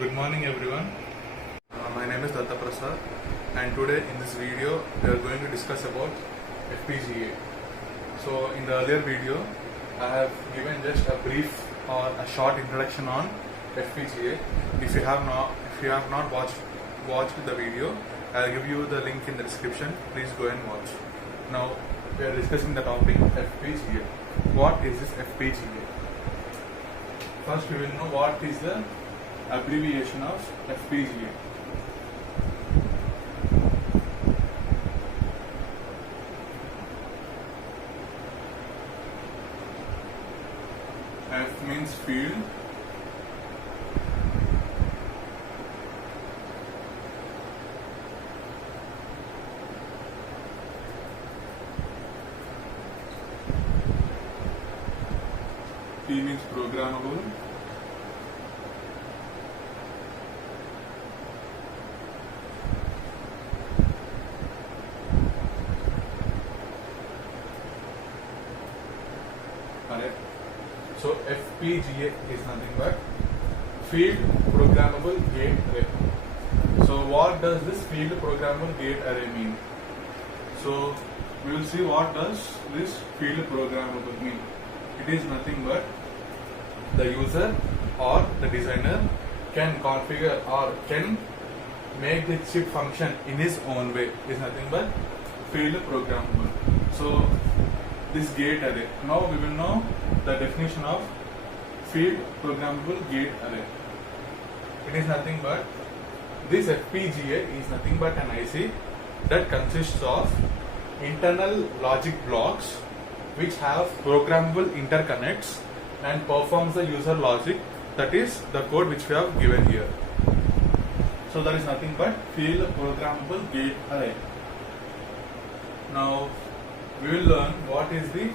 Good morning everyone. My name is Datta Prasad and today in this video we are going to discuss about FPGA. So in the earlier video I have given just a brief or a short introduction on FPGA. If you have not watched the video, I'll give you the link in the description. Please go and watch. Now we are discussing the topic FPGA. What is this FPGA? First we will know what is the abbreviation of FPGA. F means field, P means programmable, correct? So FPGA is nothing but field programmable gate array. So what does this field programmable gate array mean? So we will see what does this field programmable mean. It is nothing but the user or the designer can configure or can make the chip function in his own way. Is nothing but field programmable. So this gate array. Now we will know the definition of field programmable gate array. It is nothing but this FPGA is nothing but an IC that consists of internal logic blocks which have programmable interconnects and performs the user logic, that is the code which we have given here. So that is nothing but field programmable gate array. Now we will learn what is the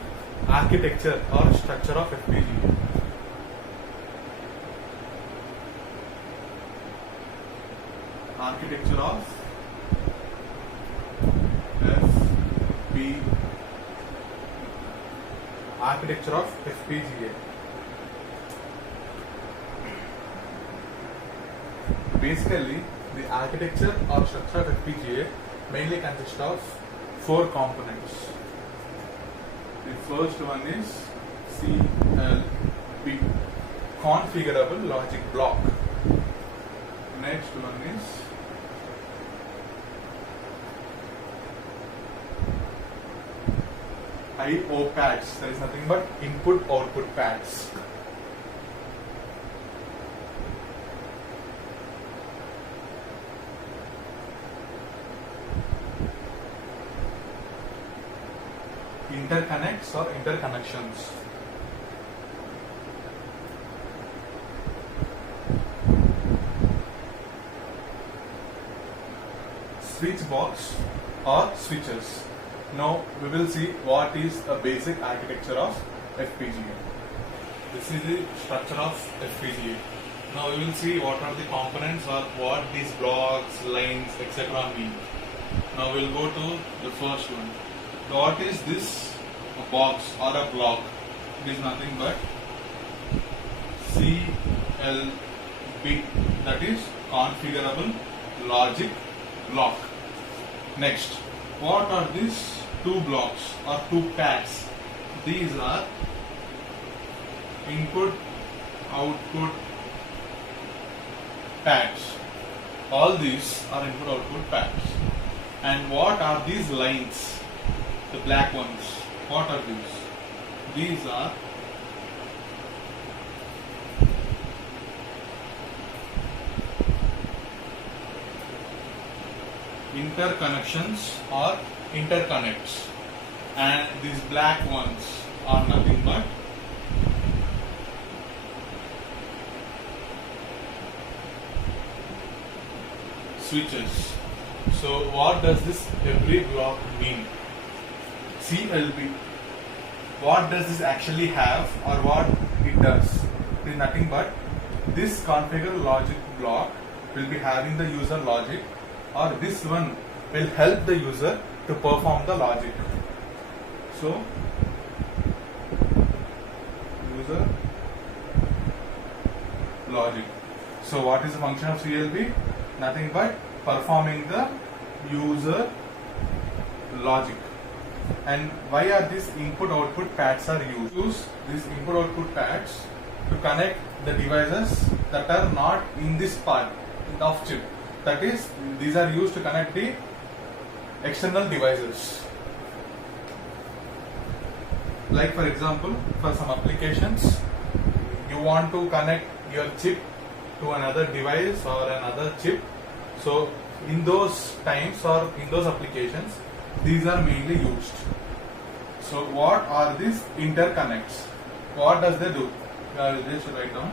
architecture or structure of FPGA. Architecture of FPGA. Basically, the architecture or structure of FPGA mainly consists of 4 components. The first one is CLB, configurable logic block. Next one is IO pads, that is nothing but input output pads. Interconnects or interconnections. Switch box or switches. Now we will see what is a basic architecture of FPGA. This is the structure of FPGA. Now we will see what are the components or what these blocks, lines, etc. mean. Now we will go to the first one. What is this box or a block? It is nothing but CLB, that is configurable logic block. Next, what are these 2 blocks or 2 pads? These are input output pads. All these are input output pads. And what are these lines? The black ones. What are these? These are interconnections or interconnects, and these black ones are nothing but switches. So what does this every block mean? CLB. What does this actually have or what it does? It is nothing but this configure logic block will be having the user logic, or this one will help the user to perform the logic. So user logic. So what is the function of CLB? Nothing but performing the user logic. And why are these input output pads are used? Use these input output pads to connect the devices that are not in this part of chip. That is, these are used to connect the external devices. Like for example, for some applications, you want to connect your chip to another device or another chip. So in those times or in those applications, these are mainly used. So what are these interconnects? What does they do? I will just write down.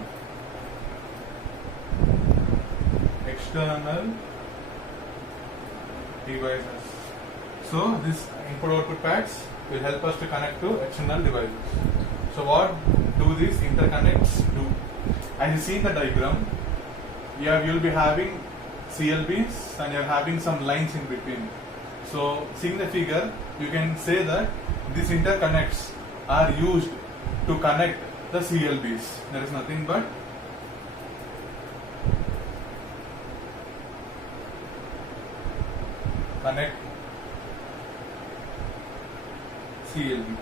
External devices. So this input output pads will help us to connect to external devices. So what do these interconnects do? As you see in the diagram, you will be having CLBs and you are having some lines in between. So seeing the figure, you can say that these interconnects are used to connect the CLBs. There is nothing but connect CLB.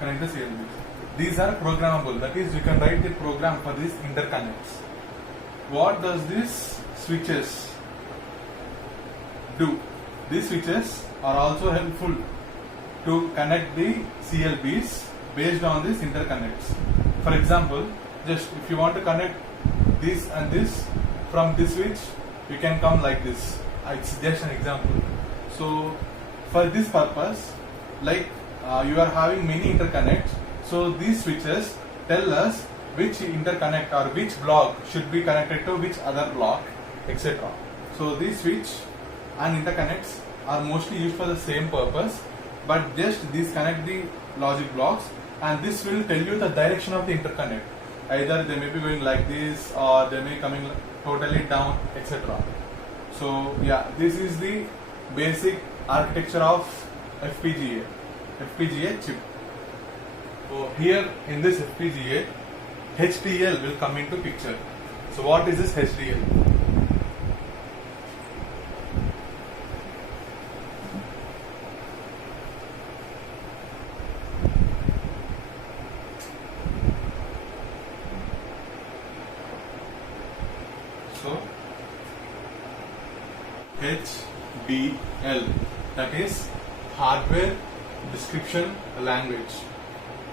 Connect the CLBs. These are programmable. That is, you can write the program for these interconnects. What does these switches do? These switches are also helpful to connect the CLBs based on these interconnects. For example, just if you want to connect this and this from this switch, you can come like this. It's just an example. So for this purpose, like you are having many interconnects, so these switches tell us which interconnect or which block should be connected to which other block, etc. So these switch and interconnects are mostly used for the same purpose, but just these connect the logic blocks, and this will tell you the direction of the interconnect. Either they may be going like this or they may coming totally down, etc. So yeah, this is the basic architecture of FPGA chip. So here in this FPGA, HDL will come into picture. So what is this HDL? So HDL, that is hardware description language.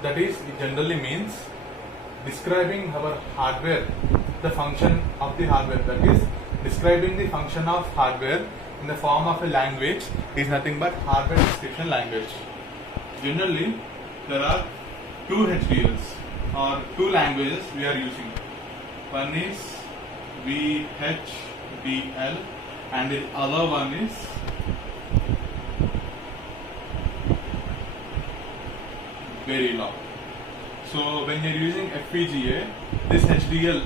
That is, it generally means describing our hardware, the function of the hardware. That is, describing the function of hardware in the form of a language is nothing but hardware description language. Generally, there are two HDLs or two languages we are using. One is VHDL and the other one is Verilog. So when you are using FPGA, this HDL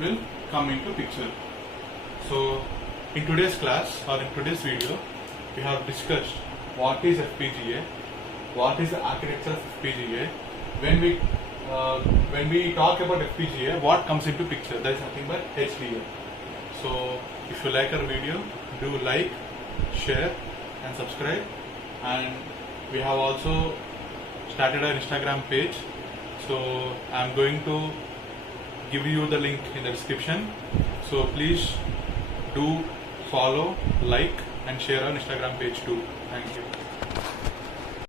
will come into picture. So in today's class or in today's video, we have discussed what is FPGA, what is the architecture of FPGA. When we talk about FPGA, what comes into picture? That is nothing but HDL. So if you like our video, do like, share and subscribe. And we have also started our Instagram page. So I am going to give you the link in the description. So please do follow, like and share our Instagram page too. Thank you.